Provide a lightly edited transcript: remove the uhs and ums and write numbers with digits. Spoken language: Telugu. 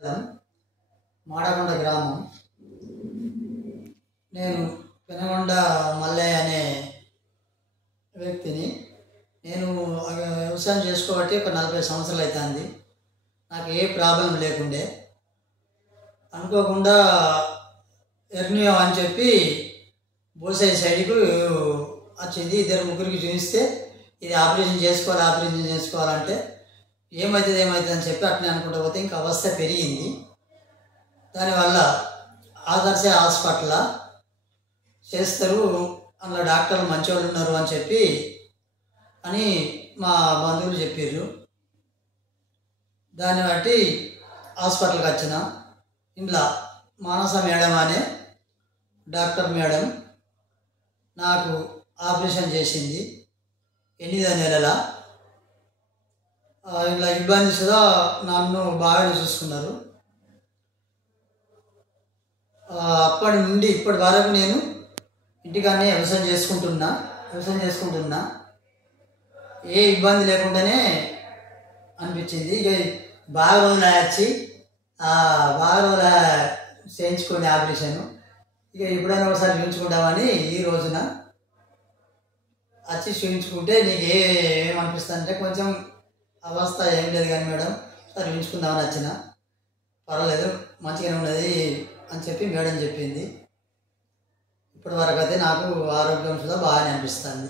మండలం మాడకొండ గ్రామం. నేను పెనగొండ మల్లయ్య అనే వ్యక్తిని. నేను వ్యవసాయం చేసుకోబట్టి ఒక 40 సంవత్సరాలు అవుతుంది. నాకు ఏ ప్రాబ్లం లేకుండే. అనుకోకుండా ఎర్నియో అని చెప్పి బోసై సైడ్కు వచ్చింది. 2-3కి చూపిస్తే ఇది ఆపరేషన్ చేసుకోవాలంటే ఏమవుతుంది అని చెప్పి అట్నే అనుకుంటూ పోతే ఇంకా అవస్థ పెరిగింది. దానివల్ల ఆదర్శ హాస్పిటల్ చేస్తారు, అందులో డాక్టర్లు మంచివాళ్ళు ఉన్నారు అని మా బంధువులు చెప్పారు. దాన్ని బట్టి హాస్పిటల్కి వచ్చిన. ఇంట్లో మానస మేడం అనే డాక్టర్ మేడం నాకు ఆపరేషన్ చేసింది 8 నెలల. ఇలా ఇబ్బంది సుధా నన్ను బాగా చూసుకున్నారు. అప్పటి నుండి ఇప్పటి వరకు నేను ఇంటికానే వ్యవసాయం చేసుకుంటున్నా. ఏ ఇబ్బంది లేకుండానే అనిపించింది. ఇక బాగా రోజులు వచ్చి బాగా రోజులు చేయించుకునే ఆపరేషన్ ఇక ఎప్పుడైనా ఒకసారి చూపించుకుంటామని ఈ రోజున వచ్చి చూపించుకుంటే నీకు ఏమనిపిస్తుంది అంటే కొంచెం అవస్థ ఏం లేదు కానీ మేడం సార్ చూపించుకుందామని వచ్చిన. పర్వాలేదు మంచిగానే ఉన్నది అని చెప్పి మేడం చెప్పింది. ఇప్పటి వరకు అయితే నాకు ఆరోగ్యం కూడా బాగానే అనిపిస్తుంది.